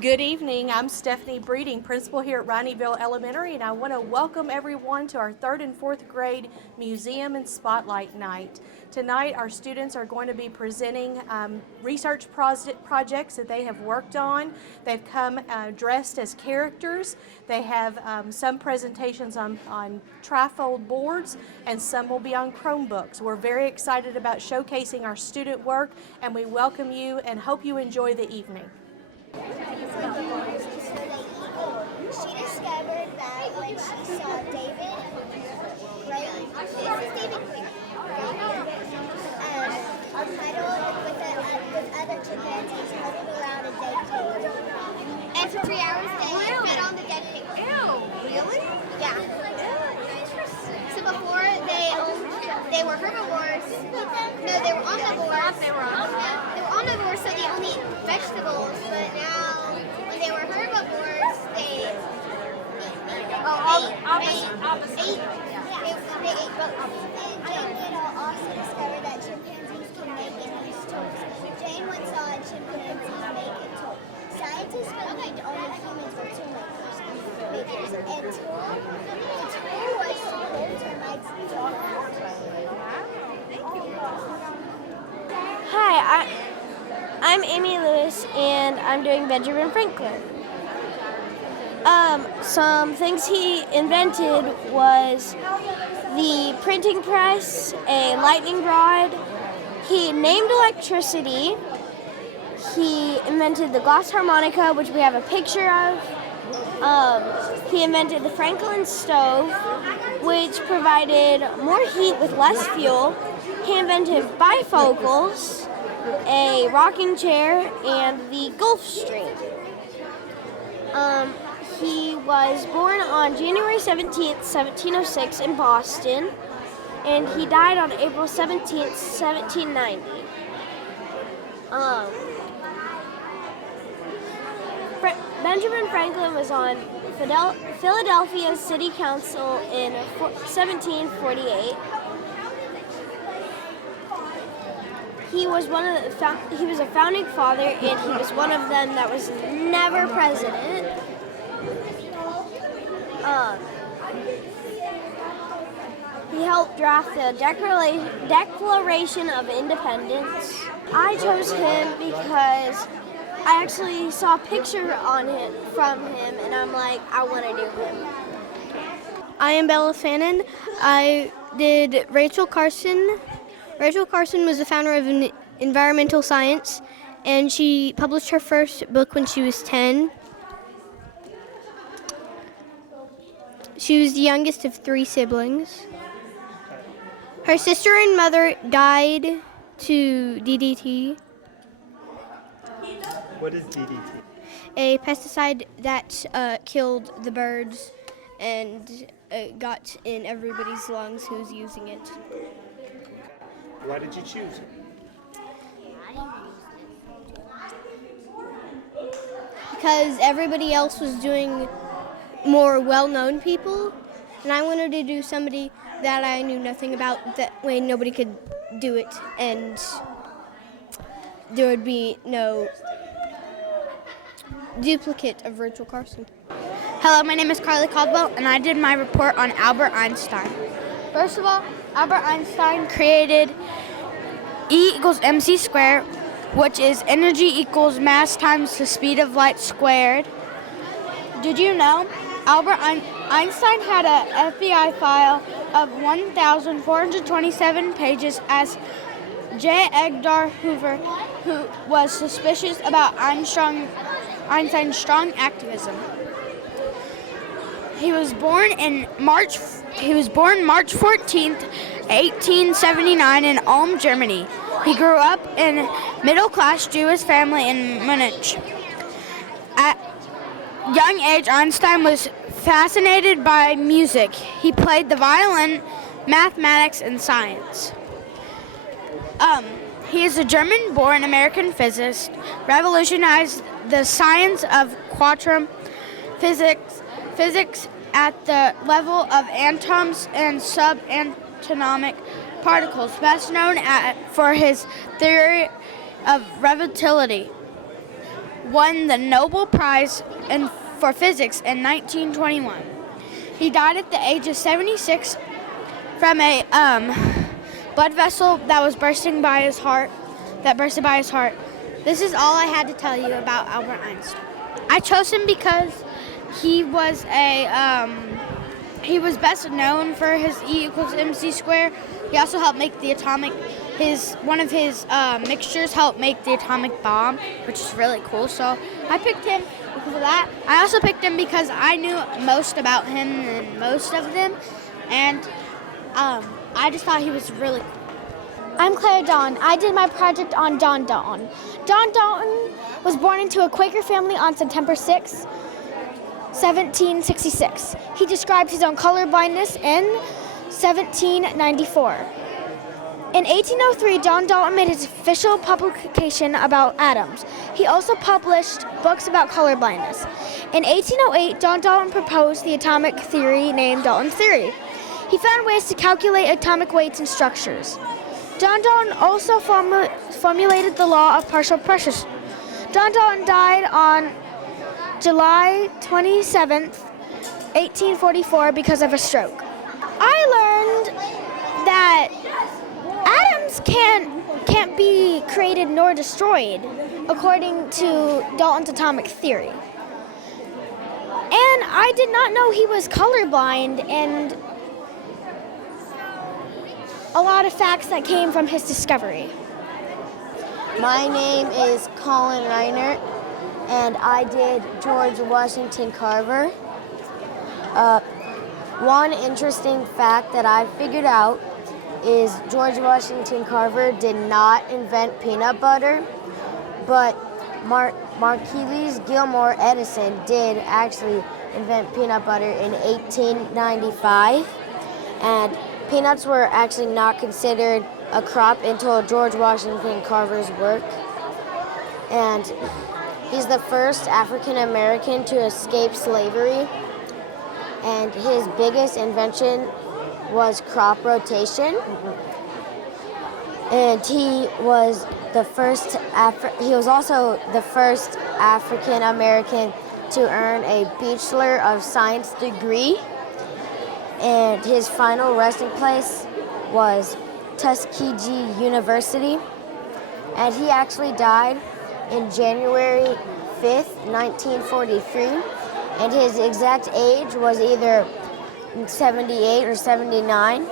Good evening. I'm Stephanie Breeding, principal here at Rineyville Elementary, and I want to welcome everyone to our 3rd and 4th grade Museum and Spotlight Night. Tonight, our students are going to be presenting research projects that they have worked on. They've come dressed as characters. They have some presentations on trifold boards, and some will be on Chromebooks. We're very excited about showcasing our student work, and we welcome you and hope you enjoy the evening. She discovered that when she saw David huddled with other chimpanzees huddled around a dead pig. And for 3 hours they fed on the dead pig. Ew, really? Yeah. So before they were herbivores. No, they were omnivores. They were omnivores, so they only eat vegetables. But now, when they were herbivores, they ate both. And Jane also discovered that chimpanzees can make and use tools. Jane once saw a chimpanzee make a tool. Scientists believed only humans were tool makers. And the tool was to hold termites down. Hi, I'm Amy Lewis, and I'm doing Benjamin Franklin. Some things he invented was the printing press, a lightning rod. He named electricity. He invented the glass harmonica, which we have a picture of. He invented the Franklin stove, which provided more heat with less fuel. He invented bifocals, a rocking chair, and the Gulfstream. He was born on January 17th, 1706 in Boston, and he died on April 17th, 1790. Benjamin Franklin was on Philadelphia City Council in 1748. He was he was a founding father, and he was one of them that was never president. He helped draft the Declaration of Independence. I chose him because I actually saw a picture from him, and I'm like, I want to do him. I am Bella Fannin. I did Rachel Carson. Rachel Carson was the founder of environmental science, and she published her first book when she was 10. She was the youngest of 3 siblings. Her sister and mother died to DDT. What is DDT? A pesticide that killed the birds and got in everybody's lungs who's using it. Why did you choose it? Because everybody else was doing more well-known people, and I wanted to do somebody that I knew nothing about, that way nobody could do it, and there would be no duplicate of Rachel Carson. Hello, my name is Carly Caldwell, and I did my report on Albert Einstein. First of all, Albert Einstein created E equals mc squared, which is energy equals mass times the speed of light squared. Did you know Albert Einstein had an FBI file of 1,427 pages as J. Edgar Hoover, who was suspicious about Einstein's strong activism. He was born March 14th, 1879 in Ulm, Germany. He grew up in a middle-class Jewish family in Munich. At young age, Einstein was fascinated by music. He played the violin, mathematics, and science. He is a German-born American physicist, revolutionized the science of quantum physics at the level of atoms and subatomic particles, best known for his theory of relativity. won the Nobel Prize for Physics in 1921. He died at the age of 76 from a blood vessel that was bursted by his heart. This is all I had to tell you about Albert Einstein. I chose him because he was best known for his E=mc². He also helped make the atomic. One of his mixtures helped make the atomic bomb, which is really cool. So I picked him because of that. I also picked him because I knew most about him than most of them, and I just thought he was really cool. I'm Claire Dawn. I did my project on John Dalton. John Dalton was born into a Quaker family on September 6, 1766. He described his own colorblindness in 1794. In 1803, John Dalton made his official publication about atoms. He also published books about colorblindness. In 1808, John Dalton proposed the atomic theory named Dalton's theory. He found ways to calculate atomic weights and structures. John Dalton also formulated the law of partial pressures. John Dalton died on July 27, 1844 because of a stroke. I learned that atoms can't be created nor destroyed according to Dalton's atomic theory. And I did not know he was colorblind, and a lot of facts that came from his discovery. My name is Colin Reiner, and I did George Washington Carver. One interesting fact that I figured out is George Washington Carver did not invent peanut butter, but Marquis Gilmore Edison did actually invent peanut butter in 1895, and peanuts were actually not considered a crop until George Washington Carver's work. And he's the first African American to escape slavery. And his biggest invention was crop rotation. And he was also the first African American to earn a Bachelor of Science degree. And his final resting place was Tuskegee University. And he actually died in January 5th, 1943. And his exact age was either 78 or 79.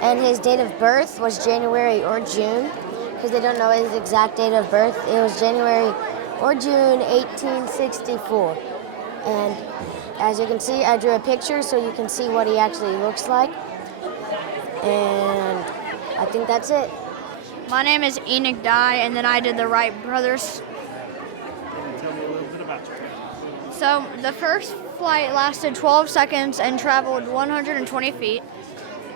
And his date of birth was January or June, because they don't know his exact date of birth. It was January or June 1864. And as you can see, I drew a picture so you can see what he actually looks like. And I think that's it. My name is Enoch Dye, and then I did the Wright brothers. Tell me a little bit about you. So the first flight lasted 12 seconds and traveled 120 feet.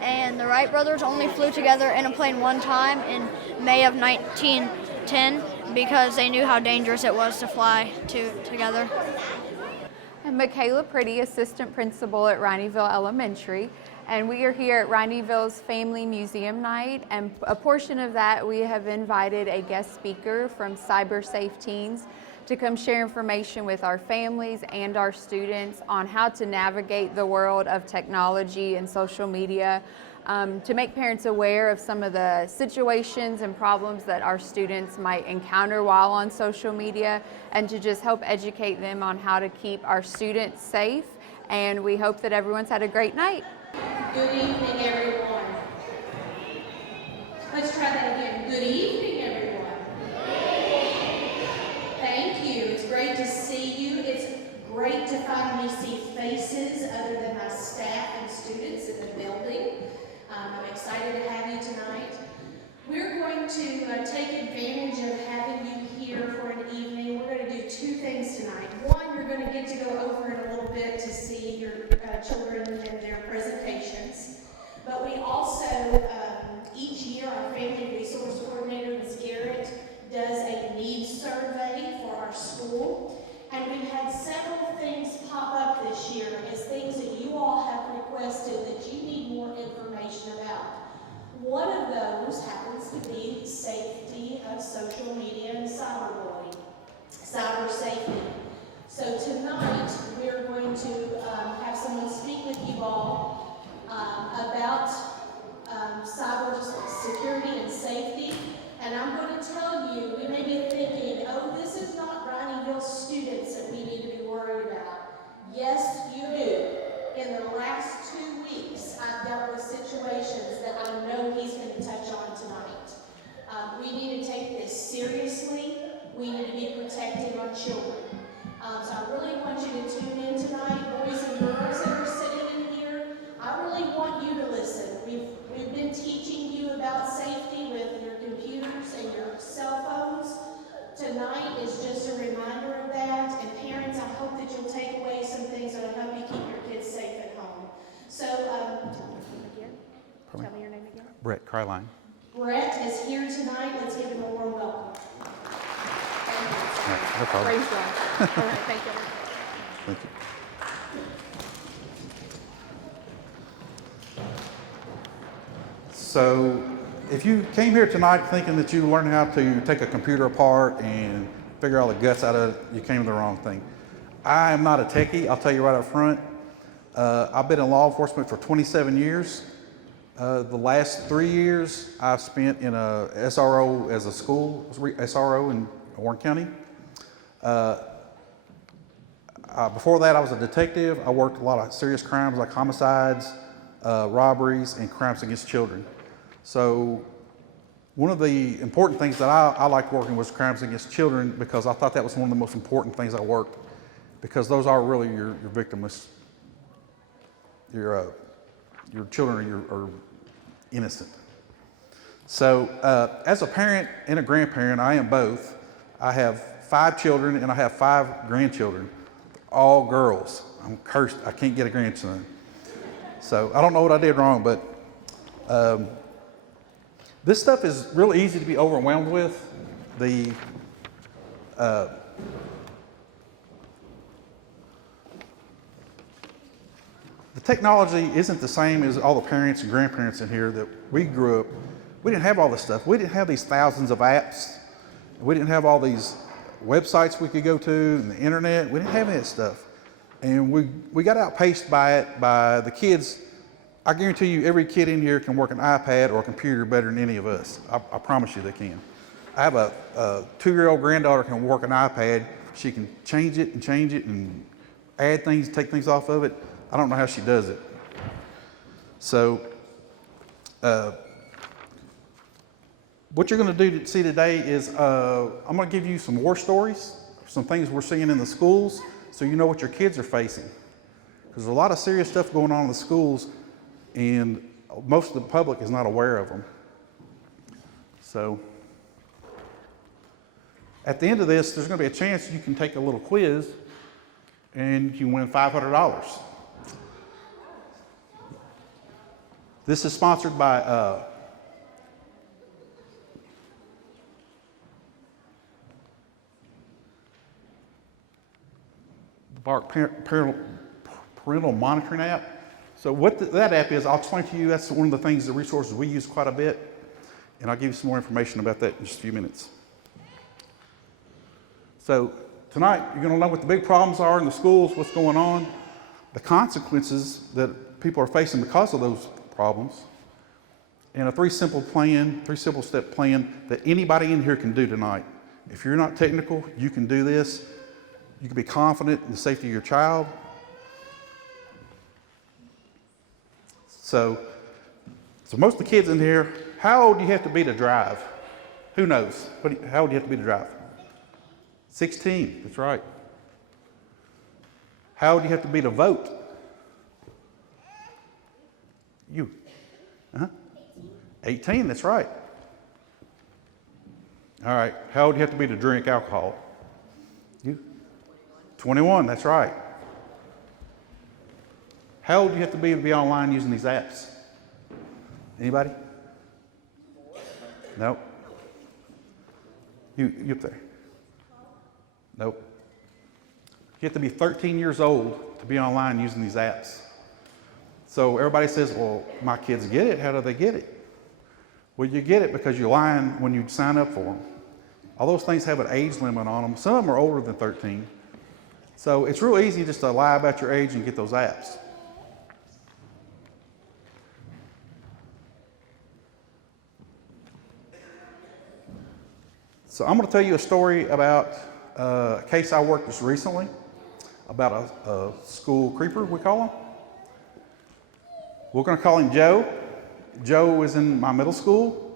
And the Wright brothers only flew together in a plane one time in May of 1910 because they knew how dangerous it was to fly together. I'm Michaela Pretty, Assistant Principal at Rineyville Elementary, and we are here at Rineyville's Family Museum Night, and a portion of that we have invited a guest speaker from Cyber Safe Teens to come share information with our families and our students on how to navigate the world of technology and social media, to make parents aware of some of the situations and problems that our students might encounter while on social media, and to just help educate them on how to keep our students safe. And we hope that everyone's had a great night. Good evening, everyone. Let's try that again. Good evening, everyone. Thank you. It's great to see you. It's great to finally see faces other than my staff and students in the building. I'm excited to have you tonight. We're going to take advantage of having you here for an evening. We're going to do two things tonight. One, you're going to get to go over in a little bit to see your children and their presentations. But we also, each year, our Family Resource Coordinator, Ms. Garrett, does a needs survey for our school. And we've had several things pop up this year as things that you all have requested that you need more information about. One of those happens to be safety of social media and cyberbullying. cyber safety. So tonight, we're going to have someone speak with you all about cyber security and safety. And I'm going to tell you, we may be thinking, oh, this is not Rineyville students that we need to be worried about. Yes, you do. In the last 2 weeks, I've dealt with situations that I know he's going to touch on tonight. We need to take this seriously. We need to be protecting our children. So I really want you to tune in tonight, boys and girls that are sitting in here. I really want you to listen. We've been teaching you about safety with your computers and your cell phones. Tonight is just a reminder of that. And parents, I hope that you'll take away some things that will help you keep your kids safe at home. So, tell me your name again. Brett Kryline. Brett is here tonight. Let's give him a warm welcome. No problem. Praise God. All right, thank you. Thank you. So, if you came here tonight thinking that you learned how to take a computer apart and figure all the guts out of it, you came to the wrong thing. I am not a techie, I'll tell you right up front. I've been in law enforcement for 27 years. The last 3 years I've spent in a SRO as a school SRO in Warren County. Before that I was a detective. I worked a lot of serious crimes like homicides, robberies, and crimes against children. So one of the important things that I liked working was crimes against children because I thought that was one of the most important things I worked, because those are really your victims. Your children are innocent. So as a parent and a grandparent, I am both. I have 5 children and I have 5 grandchildren, all girls. I'm cursed, I can't get a grandson. So I don't know what I did wrong, but this stuff is really easy to be overwhelmed with. The technology isn't the same as all the parents and grandparents in here that we grew up. We didn't have all this stuff. We didn't have these thousands of apps. We didn't have all these websites we could go to and the internet. We didn't have any of that stuff. And we got outpaced by it, by the kids. I guarantee you every kid in here can work an iPad or a computer better than any of us. I promise you they can. I have a 2-year-old granddaughter can work an iPad. She can change it and add things, take things off of it. I don't know how she does it. So what you're going to do to see today is I'm going to give you some war stories, some things we're seeing in the schools, so you know what your kids are facing. Because there's a lot of serious stuff going on in the schools, and most of the public is not aware of them. So at the end of this, there's going to be a chance you can take a little quiz and you can win $500. This is sponsored by parental monitoring app. So what that app is, I'll explain to you. That's one of the things, the resources we use quite a bit, and I'll give you some more information about that in just a few minutes. So tonight, you're going to know what the big problems are in the schools, what's going on, the consequences that people are facing because of those problems, and a 3-step plan that anybody in here can do tonight. If you're not technical, you can do this. You can be confident in the safety of your child. So most of the kids in here, how old do you have to be to drive? Who knows? How old do you have to be to drive? 16, that's right. How old do you have to be to vote? You. 18, that's right. All right, how old do you have to be to drink alcohol? You. 21, that's right. How old do you have to be online using these apps? Anybody? Nope. You up there? Nope. You have to be 13 years old to be online using these apps. So everybody says, well, my kids get it. How do they get it? Well, you get it because you're lying when you sign up for them. All those things have an age limit on them. Some of them are older than 13. So it's real easy just to lie about your age and get those apps. So I'm going to tell you a story about a case I worked just recently, about a school creeper, we call him. We're going to call him Joe. Joe was in my middle school.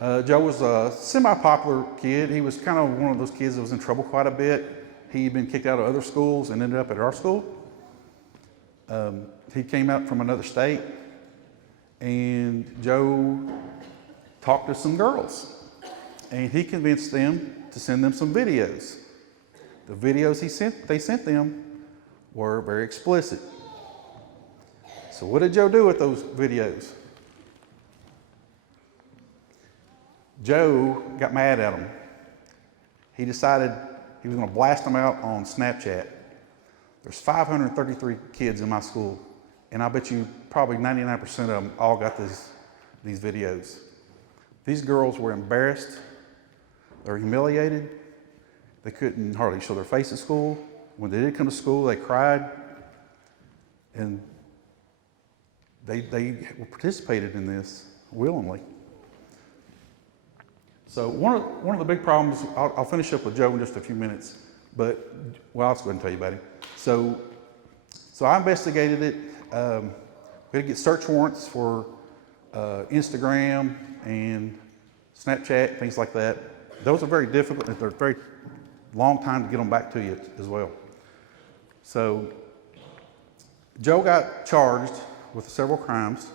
Joe was a semi-popular kid. He was kind of one of those kids that was in trouble quite a bit. He'd been kicked out of other schools and ended up at our school. He came out from another state, and Joe talked to some girls. And he convinced them to send them some videos. The videos they sent them were very explicit. So what did Joe do with those videos? Joe got mad at them. He decided he was going to blast them out on Snapchat. There's 533 kids in my school, and I bet you probably 99% of them all got these videos. These girls were embarrassed. They were humiliated. They couldn't hardly show their face at school. When they did come to school, they cried. And they participated in this willingly. So one of the big problems, I'll finish up with Joe in just a few minutes, but, well, I'll just go ahead and tell you about him. So I investigated it. We had to get search warrants for Instagram and Snapchat, things like that. Those are very difficult. They're a very long time to get them back to you as well. So Joe got charged with several crimes,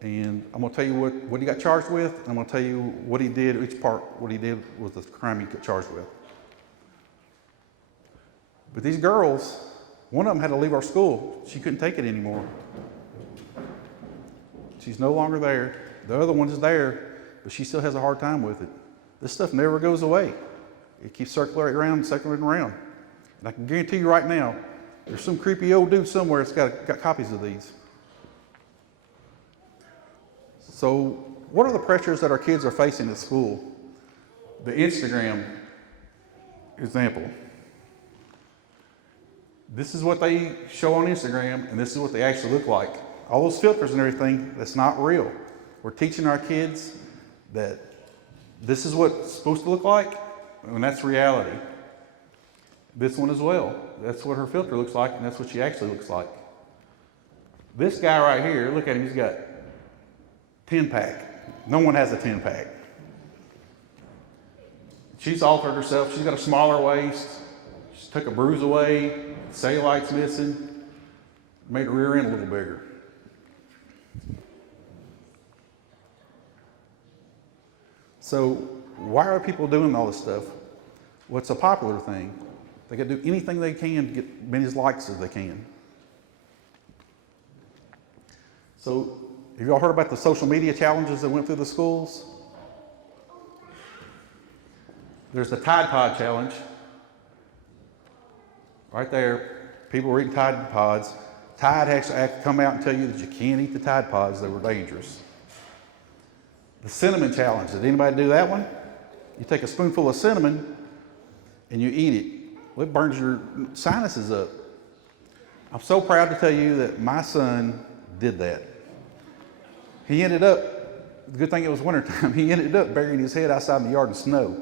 and I'm going to tell you what he got charged with, and I'm going to tell you what he did, each part, what he did with the crime he got charged with. But these girls, one of them had to leave our school. She couldn't take it anymore. She's no longer there. The other one is there, but she still has a hard time with it. This stuff never goes away. It keeps circulating around. And I can guarantee you right now, there's some creepy old dude somewhere that's got copies of these. So what are the pressures that our kids are facing at school? The Instagram example. This is what they show on Instagram, and this is what they actually look like. All those filters and everything, that's not real. We're teaching our kids that this is what it's supposed to look like, and that's reality. This one as well. That's what her filter looks like, and that's what she actually looks like. This guy right here, look at him, he's got 10-pack. No one has a 10-pack. She's altered herself. She's got a smaller waist. She took a bruise away. Cellulite's missing. Made her rear end a little bigger. So why are people doing all this stuff? Well, it's a popular thing. They got to do anything they can to get as many likes as they can. So have you all heard about the social media challenges that went through the schools? There's the Tide Pod challenge. Right there, people were eating Tide Pods. Tide actually had to come out and tell you that you can't eat the Tide Pods, they were dangerous. The cinnamon challenge, did anybody do that one? You take a spoonful of cinnamon and you eat it. Well, it burns your sinuses up. I'm so proud to tell you that my son did that. He ended up, good thing it was wintertime, he ended up burying his head outside in the yard in snow.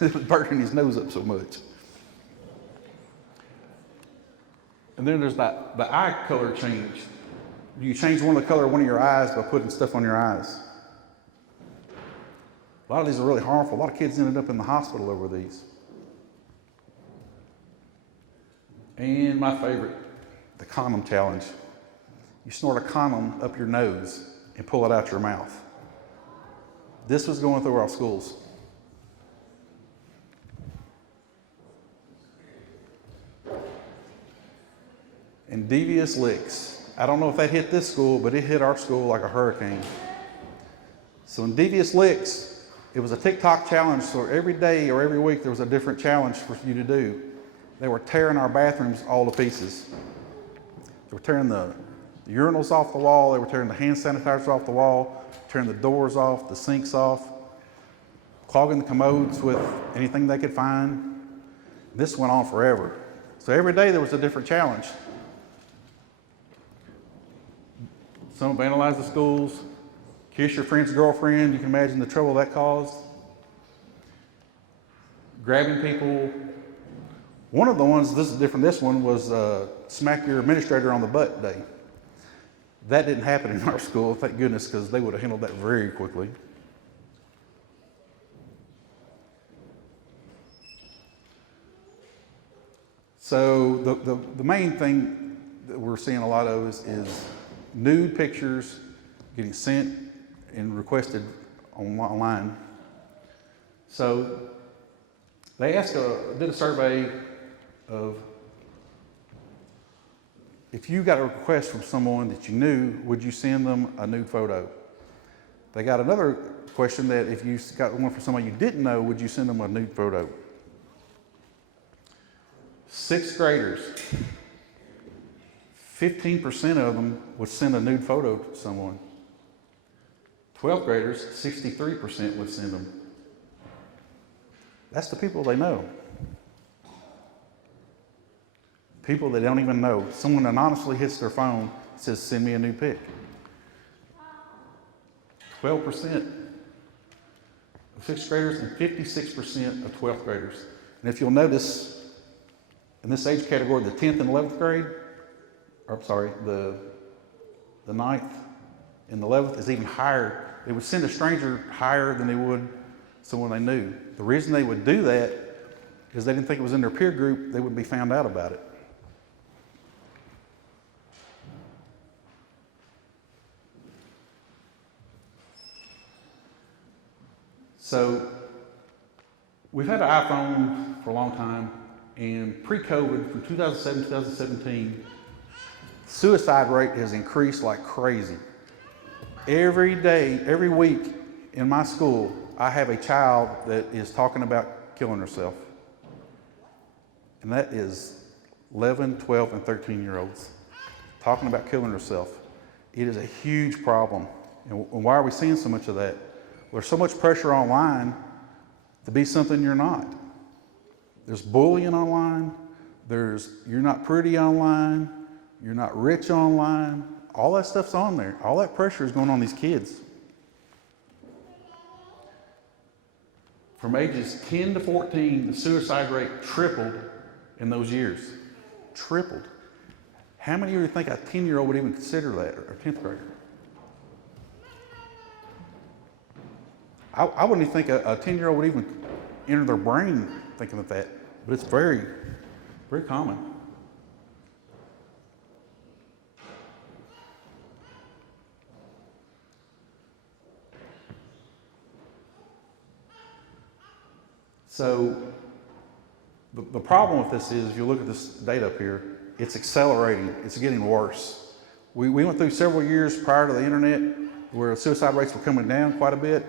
It was burning his nose up so much. And then there's the eye color change. You change one of the color of one of your eyes by putting stuff on your eyes. A lot of these are really harmful. A lot of kids ended up in the hospital over these. And my favorite, the condom challenge. You snort a condom up your nose and pull it out your mouth. This was going through our schools. And devious licks. I don't know if that hit this school, but it hit our school like a hurricane. So in devious licks, it was a TikTok challenge, so every day or every week there was a different challenge for you to do. They were tearing our bathrooms all to pieces. They were tearing the urinals off the wall, they were tearing the hand sanitizers off the wall, tearing the doors off, the sinks off. clogging the commodes with anything they could find. This went on forever. So every day there was a different challenge. Some vandalized the schools, kiss your friend's girlfriend, you can imagine the trouble that caused. Grabbing people. One of the ones, this is different, this one was smack your administrator on the butt day. That didn't happen in our school, thank goodness, because they would have handled that very quickly. So the main thing that we're seeing a lot of is nude pictures getting sent and requested online. So they did a survey of if you got a request from someone that you knew, would you send them a nude photo? They got another question that if you got one from someone you didn't know, would you send them a nude photo? 6th graders, 15% of them would send a nude photo to someone. 12th graders, 63% would send them. That's the people they know. People they don't even know. Someone anonymously hits their phone, says, send me a nude pic. 12% of 6th graders and 56% of 12th graders. And if you'll notice, in this age category, the 10th and 11th grade, the 9th and the 11th is even higher. They would send a stranger higher than they would someone they knew. The reason they would do that is they didn't think it was in their peer group, they would be found out about it. So we've had an iPhone for a long time, and pre-COVID, from 2007 to 2017, suicide rate has increased like crazy. Every day, every week in my school, I have a child that is talking about killing herself. And that is 11, 12, and 13-year-olds talking about killing herself. It is a huge problem. And why are we seeing so much of that? There's so much pressure online to be something you're not. There's bullying online. You're not pretty online. You're not rich online. All that stuff's on there. All that pressure is going on these kids. From ages 10 to 14, the suicide rate tripled in those years. Tripled. How many of you think a 10-year-old would even consider that, or a 10th grader? I wouldn't even think a 10-year-old would even enter their brain thinking of that, but it's very, very common. So the problem with this is, if you look at this data up here, it's accelerating. It's getting worse. We went through several years prior to the internet where suicide rates were coming down quite a bit.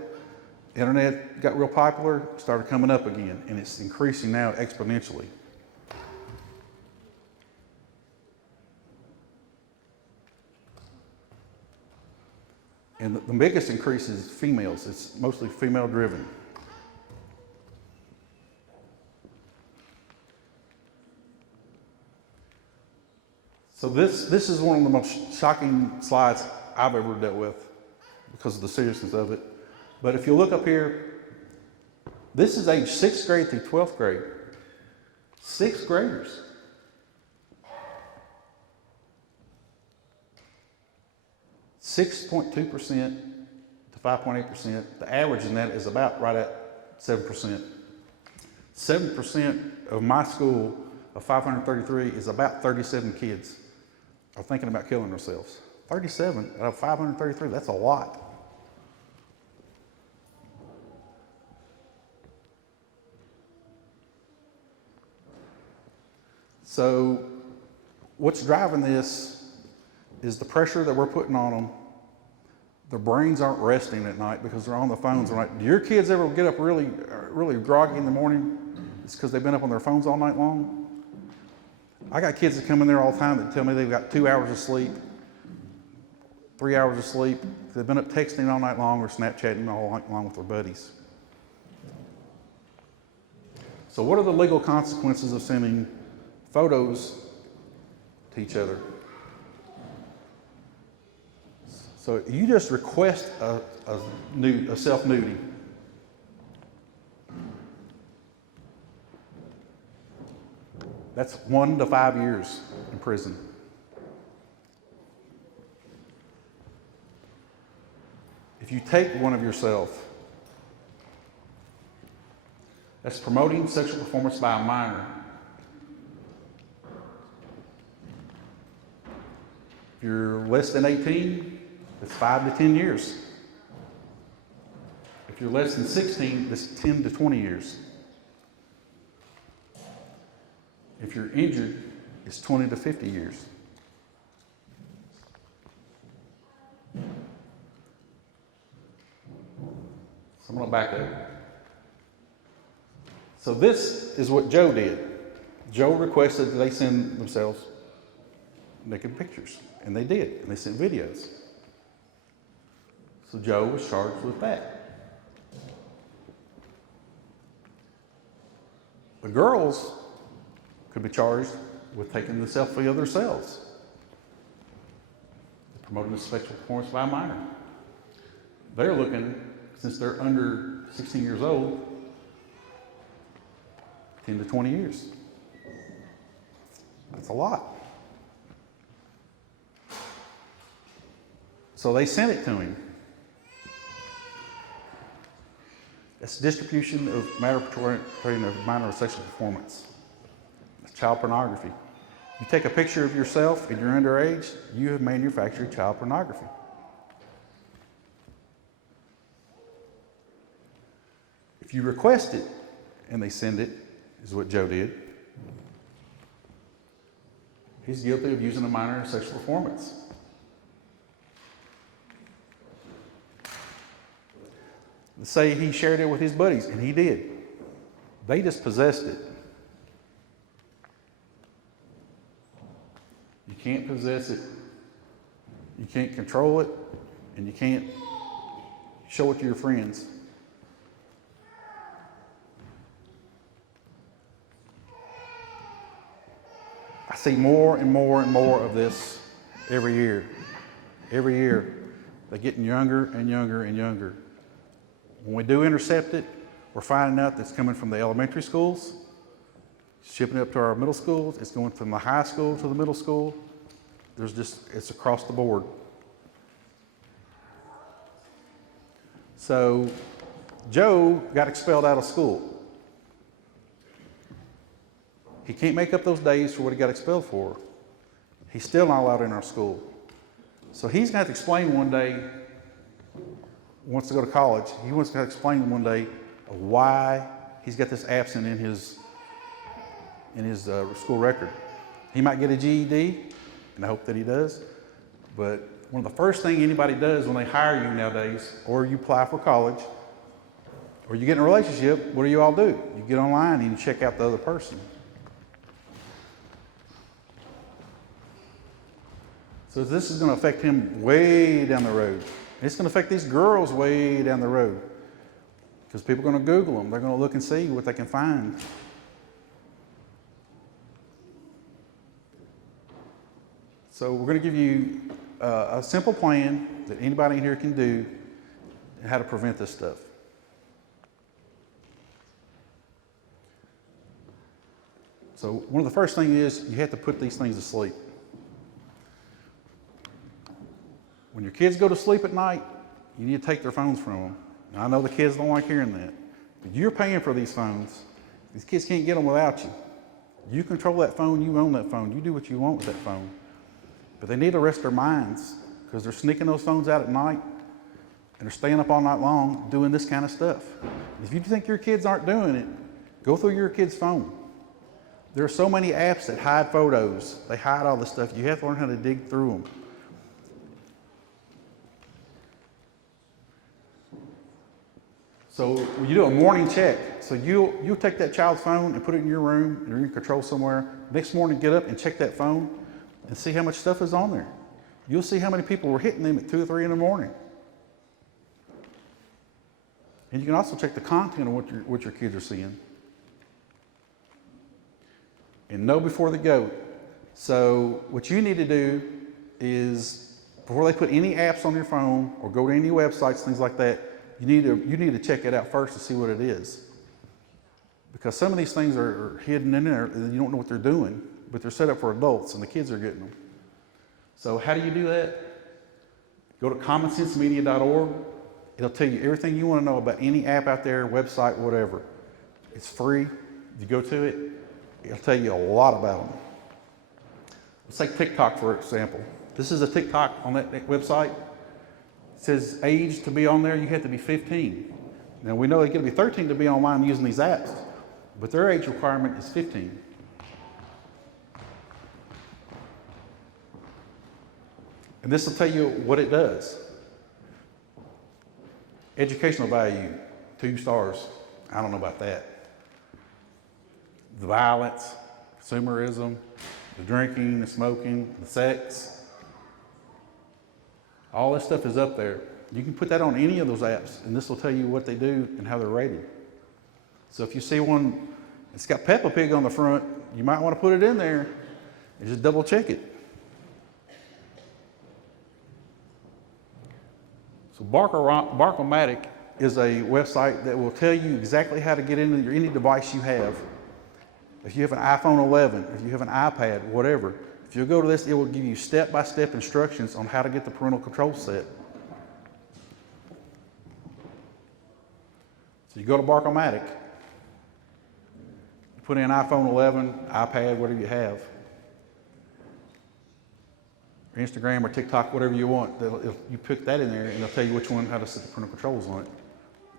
Internet got real popular, started coming up again, and it's increasing now exponentially. And the biggest increase is females. It's mostly female driven. So this is one of the most shocking slides I've ever dealt with because of the seriousness of it. But if you look up here, this is age 6th grade through 12th grade. 6th graders. (6.2% to 5.8%). The average in that is about right at 7%. 7% of my school of 533 is about 37 kids are thinking about killing themselves. 37 out of 533, that's a lot. So what's driving this is the pressure that we're putting on them. Their brains aren't resting at night because they're on the phones. Right? Do your kids ever get up really groggy in the morning? It's because they've been up on their phones all night long. I got kids that come in there all the time that tell me they've got 2 hours of sleep, 3 hours of sleep. They've been up texting all night long or Snapchatting all night long with their buddies. So what are the legal consequences of sending photos to each other? So you just request a self-nudity. That's 1 to 5 years in prison. If you take one of yourself, that's promoting sexual performance by a minor. If you're less than 18, it's 5 to 10 years. If you're less than 16, it's 10 to 20 years. If you're injured, it's 20 to 50 years. So I'm going to back up. So this is what Joe did. Joe requested that they send themselves naked pictures, and they did, and they sent videos. So Joe was charged with that. The girls could be charged with taking the selfie of themselves, promoting the sexual performance by a minor. They're looking, since they're under 16 years old, 10 to 20 years. That's a lot. So they sent it to him. That's distribution of matter portraying of minor sexual performance. That's child pornography. You take a picture of yourself and you're underage, you have manufactured child pornography. If you request it and they send it, is what Joe did, he's guilty of using a minor in sexual performance. Let's say he shared it with his buddies, and he did. They just possessed it. You can't possess it, you can't control it, and you can't show it to your friends. I see more and more and more of this every year. Every year, they're getting younger and younger and younger. When we do intercept it, we're finding out that it's coming from the elementary schools, shipping it up to our middle schools, it's going from the high school to the middle school. It's across the board. So, Joe got expelled out of school. He can't make up those days for what he got expelled for. He's still not allowed in our school. So he's going to have to explain one day, wants to go to college, he wants to explain one day why he's got this absent in his school record. He might get a GED, and I hope that he does, but one of the first things anybody does when they hire you nowadays, or you apply for college, or you get in a relationship, what do you all do? You get online and you check out the other person. So this is going to affect him way down the road. It's going to affect these girls way down the road. Because people are going to Google them. They're going to look and see what they can find. So we're going to give you a simple plan that anybody in here can do and how to prevent this stuff. So one of the first things is you have to put these things to sleep. When your kids go to sleep at night, you need to take their phones from them. Now, I know the kids don't like hearing that, but you're paying for these phones. These kids can't get them without you. You control that phone, you own that phone, you do what you want with that phone. But they need to rest their minds because they're sneaking those phones out at night and they're staying up all night long doing this kind of stuff. If you think your kids aren't doing it, go through your kid's phone. There are so many apps that hide photos. They hide all this stuff. You have to learn how to dig through them. So when you do a morning check, so you'll take that child's phone and put it in your room, or in your control somewhere. Next morning, get up and check that phone and see how much stuff is on there. You'll see how many people were hitting them at 2 or 3 in the morning. And you can also check the content of what your kids are seeing. and know before they go. So what you need to do is, before they put any apps on your phone or go to any websites, things like that, you need to check it out first to see what it is. Because some of these things are hidden in there and you don't know what they're doing, but they're set up for adults and the kids are getting them. So how do you do that? Go to commonsensemedia.org. It'll tell you everything you want to know about any app out there, website, whatever. It's free. You go to it, it'll tell you a lot about them. Let's take TikTok, for example. This is a TikTok on that website. It says age to be on there, you have to be 15. Now we know they got to be 13 to be online using these apps, but their age requirement is 15. And this will tell you what it does. Educational value, 2 stars. I don't know about that. The violence, consumerism, the drinking, the smoking, the sex. All this stuff is up there. You can put that on any of those apps, and this will tell you what they do and how they're rated. So if you see one that's got Peppa Pig on the front, you might want to put it in there and just double check it. So Barkomatic is a website that will tell you exactly how to get into any device you have. If you have an iPhone 11, if you have an iPad, whatever, if you go to this, it will give you step-by-step instructions on how to get the parental control set. So you go to Barkomatic, you put in iPhone 11, iPad, whatever you have, or Instagram or TikTok, whatever you want. You pick that in there and they'll tell you which one, how to set the parental controls on it.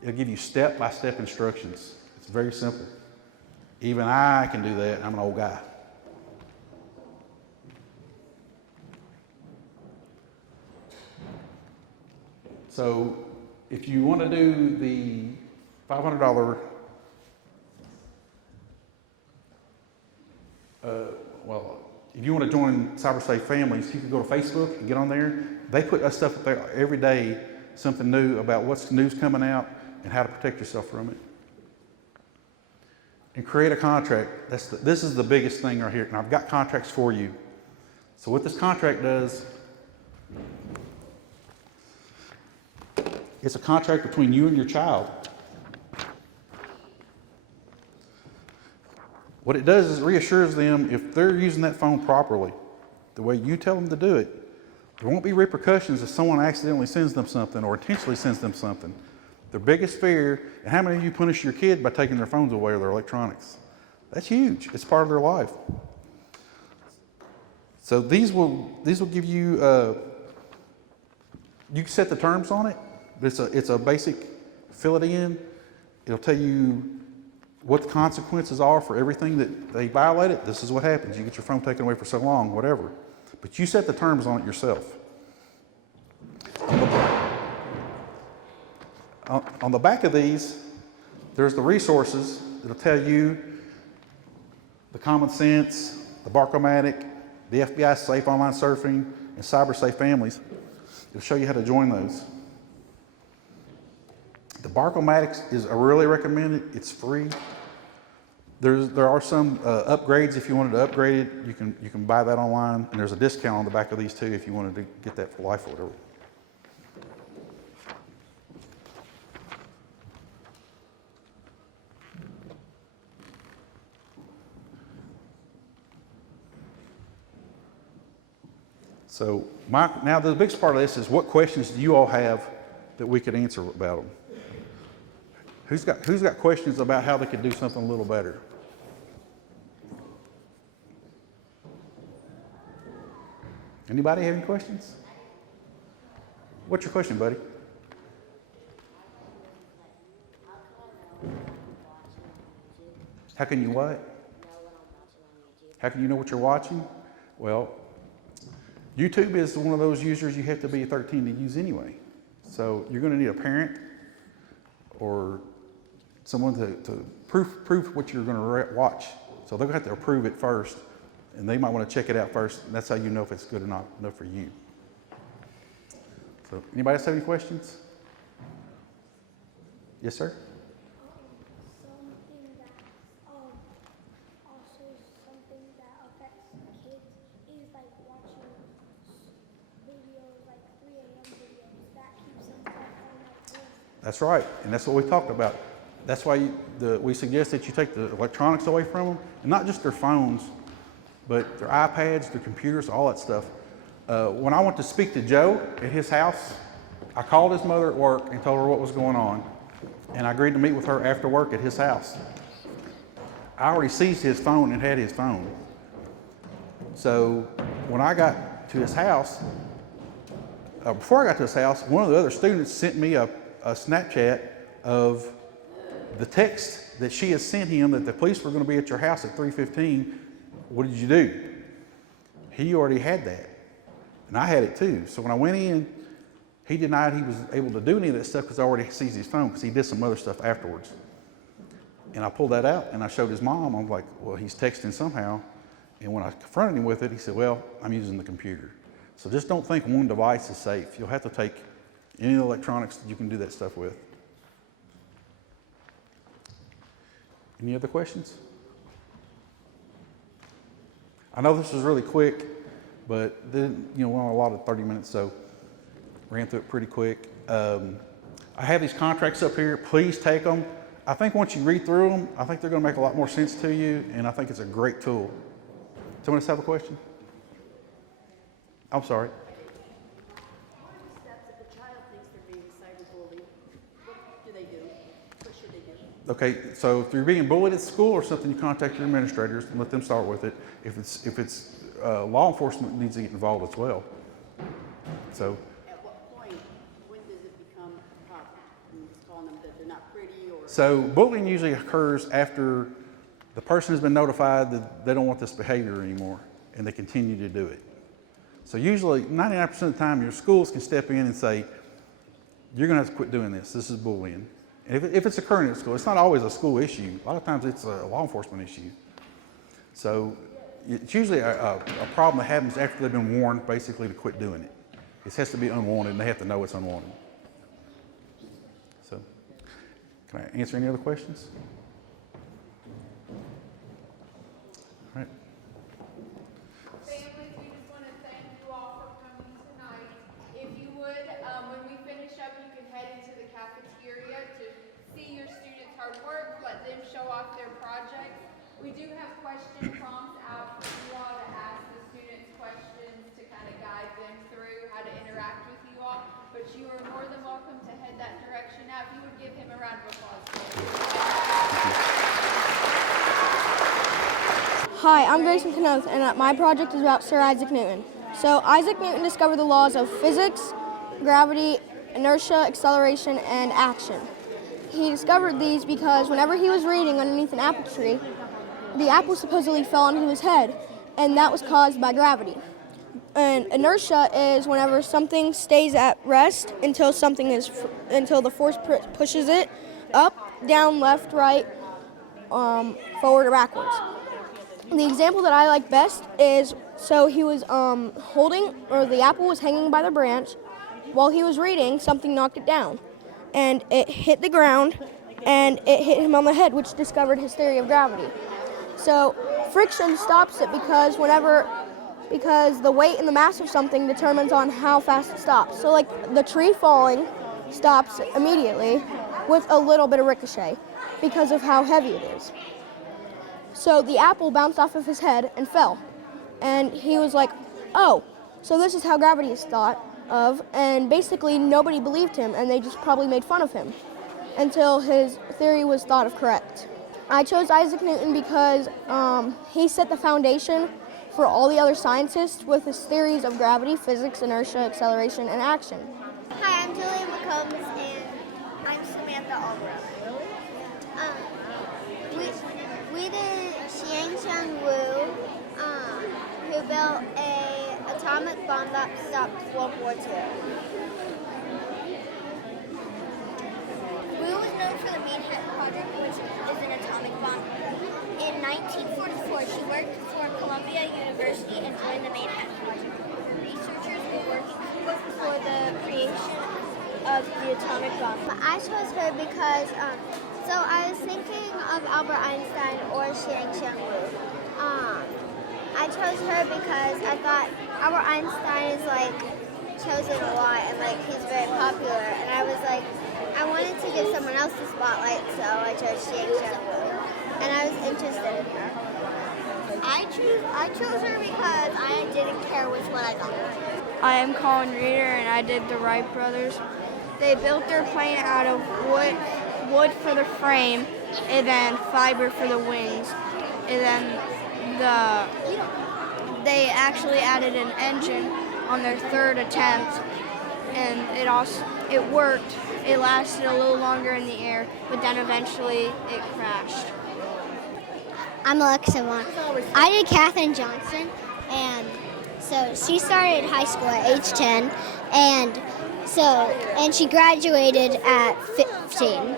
It'll give you step-by-step instructions. It's very simple. Even I can do that. I'm an old guy. So if you want to do the $500, if you want to join CyberSafe Families, you can go to Facebook and get on there. They put us stuff up there every day, something new about what's news coming out and how to protect yourself from it. And create a contract. This is the biggest thing right here. And I've got contracts for you. So what this contract does, it's a contract between you and your child. What it does is it reassures them if they're using that phone properly, the way you tell them to do it, there won't be repercussions if someone accidentally sends them something or intentionally sends them something. Their biggest fear, and how many of you punish your kid by taking their phones away or their electronics? That's huge. It's part of their life. So these will give you, you can set the terms on it. It's a basic, fill it in. It'll tell you what the consequences are for everything that they violated. This is what happens. You get your phone taken away for so long, whatever. But you set the terms on it yourself. On the back of these, there's the resources that'll tell you the Common Sense, the Barkomatic, the FBI Safe Online Surfing, and CyberSafe Families. It'll show you how to join those. The Barkomatics is I really recommend it. It's free. There are some upgrades. If you wanted to upgrade it, you can buy that online, and there's a discount on the back of these too if you wanted to get that for life or whatever. So now the biggest part of this is what questions do you all have that we could answer about them? Who's got questions about how they could do something a little better? Anybody have any questions? What's your question, buddy? How can you what? How can you know what you're watching? Well, YouTube is one of those users you have to be 13 to use anyway. So you're going to need a parent or someone to prove what you're going to watch. So they're going to have to approve it first, and they might want to check it out first. And that's how you know if it's good or not enough for you. So anybody else have any questions? Yes, sir? Something that also something That's right, and that's what we talked about. That's why we suggest that you take the electronics away from them, and not just their phones, but their iPads, their computers, all that stuff. When I went to speak to Joe at his house, I called his mother at work and told her what was going on, and I agreed to meet with her after work at his house. I already seized his phone and had his phone. So when I got to his house, before I got to his house, one of the other students sent me a Snapchat of the text that she had sent him that the police were going to be at your house at 3:15. What did you do? He already had that, and I had it too. So when I went in, he denied he was able to do any of that stuff because I already seized his phone because he did some other stuff afterwards. And I pulled that out and I showed his mom. I was like, well, he's texting somehow. And when I confronted him with it, he said, well, I'm using the computer. So just don't think one device is safe. You'll have to take any electronics that you can do that stuff with. Any other questions? I know this was really quick, but then, we're on a lot of 30 minutes, so ran through it pretty quick. I have these contracts up here. Please take them. I think once you read through them, I think they're going to make a lot more sense to you, and I think it's a great tool. Someone else have a question? I'm sorry. Okay, so if you're being bullied at school or something, you contact your administrators and let them start with it. If it's law enforcement needs to get involved as well. So. At what point, when does it become a problem? You just calling them that they're not pretty or? So bullying usually occurs after the person has been notified that they don't want this behavior anymore, and they continue to do it. So usually 99% of the time, your schools can step in and say, you're going to have to quit doing this. This is bullying. And if it's occurring at school, it's not always a school issue. A lot of times it's a law enforcement issue. So it's usually a problem that happens after they've been warned basically to quit doing it. It has to be unwanted and they have to know it's unwanted. So can I answer any other questions? All right. Families, we just want to thank you all for coming tonight. If you would, when we finish up, you can head into the cafeteria to see your students' hard work, let them show off their projects. We do have question prompts out for you all to ask the students questions to kind of guide them through how to interact with you all. But you are more than welcome to head that direction out. If you would give him a round of applause. Hi, I'm Grayson Kanoth, and my project is about Sir Isaac Newton. So Isaac Newton discovered the laws of physics, gravity, inertia, acceleration, and action. He discovered these because whenever he was reading underneath an apple tree, the apple supposedly fell onto his head, and that was caused by gravity. And inertia is whenever something stays at rest until the force pushes it up, down, left, right, forward, or backwards. The example that I like best is, so he was the apple was hanging by the branch. While he was reading, something knocked it down, and it hit the ground, and it hit him on the head, which discovered his theory of gravity. So friction stops it because the weight and the mass of something determines on how fast it stops. So like the tree falling stops immediately with a little bit of ricochet because of how heavy it is. So the apple bounced off of his head and fell. And he was like, oh, so this is how gravity is thought of. And basically nobody believed him, and they just probably made fun of him until his theory was thought of correct. I chose Isaac Newton because he set the foundation for all the other scientists with his theories of gravity, physics, inertia, acceleration, and action. Hi, I'm Julia McCombs, and I'm Samantha Albrook. We did Xiang Wu, who built an atomic bomb that stopped World War II. Wu was known for the Manhattan Project, which is an atomic bomb. In 1944, she worked for Columbia University and joined the Manhattan Project. The researchers were working for the creation of the atomic bomb. I chose her because, so I was thinking of Albert Einstein or Xiang Wu. I chose her because I thought Albert Einstein is chosen a lot and he's very popular, and I was like, I wanted give someone else the spotlight, so I chose CHF. And I was interested in her. I chose her because I didn't care which one I got. I am Colin Reeder, and I did the Wright brothers. They built their plane out of wood for the frame, and then fiber for the wings, and then they actually added an engine on their third attempt, and it worked. It lasted a little longer in the air, but then eventually it crashed. I'm Alexa Vaughn. I did Katherine Johnson, and so she started high school at age 10, and she graduated at 15.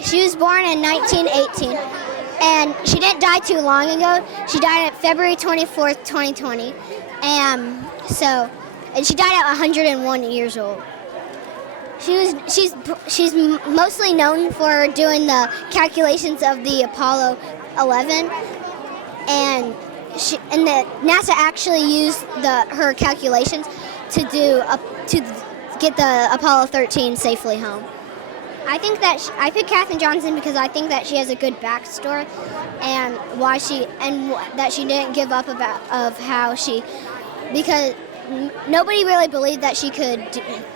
She was born in 1918, and she didn't die too long ago. She died on February 24th, 2020, and she died at 101 years old. She's mostly known for doing the calculations of the Apollo 11, and NASA actually used her calculations to get the Apollo 13 safely home. I picked Katherine Johnson because I think that she has a good backstory, and that she didn't give up because nobody really believed that she could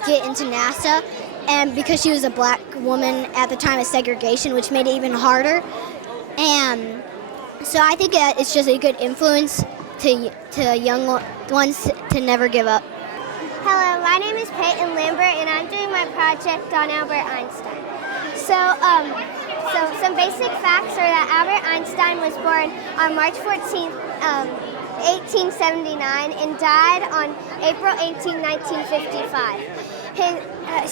get into NASA, and because she was a black woman at the time of segregation, which made it even harder. And so I think that it's just a good influence to young ones to never give up. Hello, my name is Peyton Lambert, and I'm doing my project on Albert Einstein. So some basic facts are that Albert Einstein was born on March 14th, 1879, and died on April 18, 1955.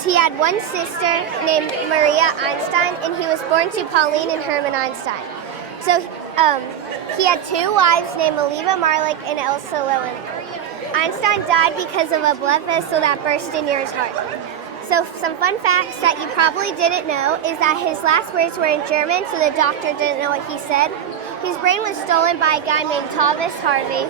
He had one sister named Maria Einstein, and he was born to Pauline and Herman Einstein. So he had two wives named Oliva Marlick and Elsa Lowen. Einstein died because of a blood vessel that burst near his heart. So some fun facts that you probably didn't know is that his last words were in German, so the doctor didn't know what he said. His brain was stolen by a guy named Thomas Harvey.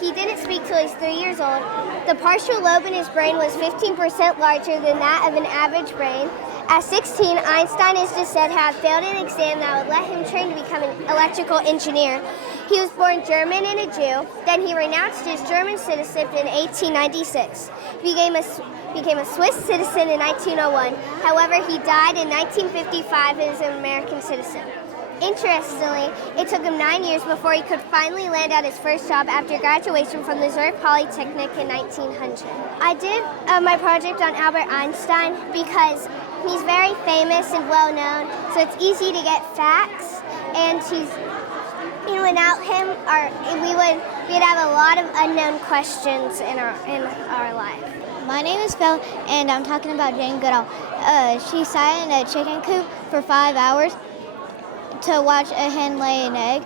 He didn't speak till he was 3 years old. The partial lobe in his brain was 15% larger than that of an average brain. At 16, Einstein is just said to have failed an exam that would let him train to become an electrical engineer. He was born German and a Jew. Then he renounced his German citizenship in 1896. He became a Swiss citizen in 1901. However, he died in 1955 as an American citizen. Interestingly, it took him 9 years before he could finally land at his first job after graduation from the Zurich Polytechnic in 1900. I did my project on Albert Einstein because he's very famous and well known, so it's easy to get facts, and without him, we'd have a lot of unknown questions in our life. My name is Phil, and I'm talking about Jane Goodall. She sat in a chicken coop for 5 hours to watch a hen lay an egg,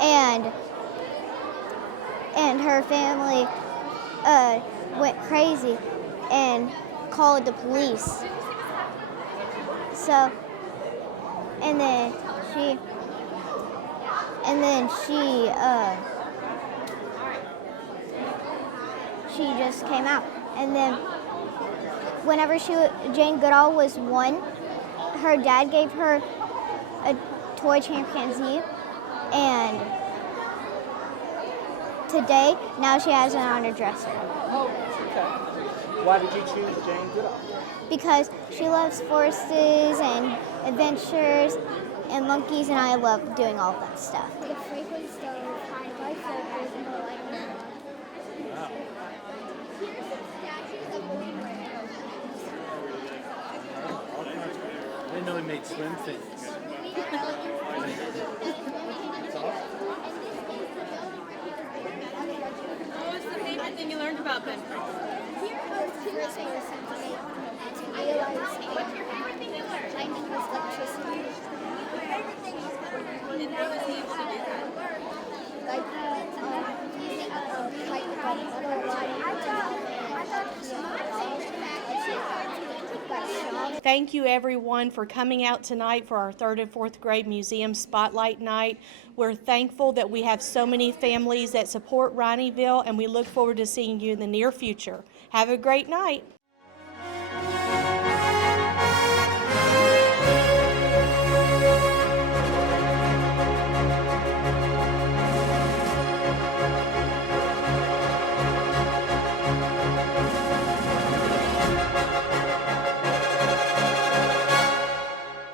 and her family went crazy and called the police. So, and then she just came out. And then whenever Jane Goodall was 1, her dad gave her a toy chimpanzee, and today, now she has it on her dresser. Oh, okay. Why did you choose Jane Goodall? Because she loves forests and adventures and monkeys, and I love doing all that stuff. The frequent stone behind by circles and the lightning. Wow. I didn't know he made swim things. What was the favorite thing you learned about Ben? What's your favorite thing you learned? I think it was electricity. And how was he able to do that? Thank you everyone for coming out tonight for our 3rd and 4th grade museum spotlight night. We're thankful that we have so many families that support Rineyville, and we look forward to seeing you in the near future. Have a great night.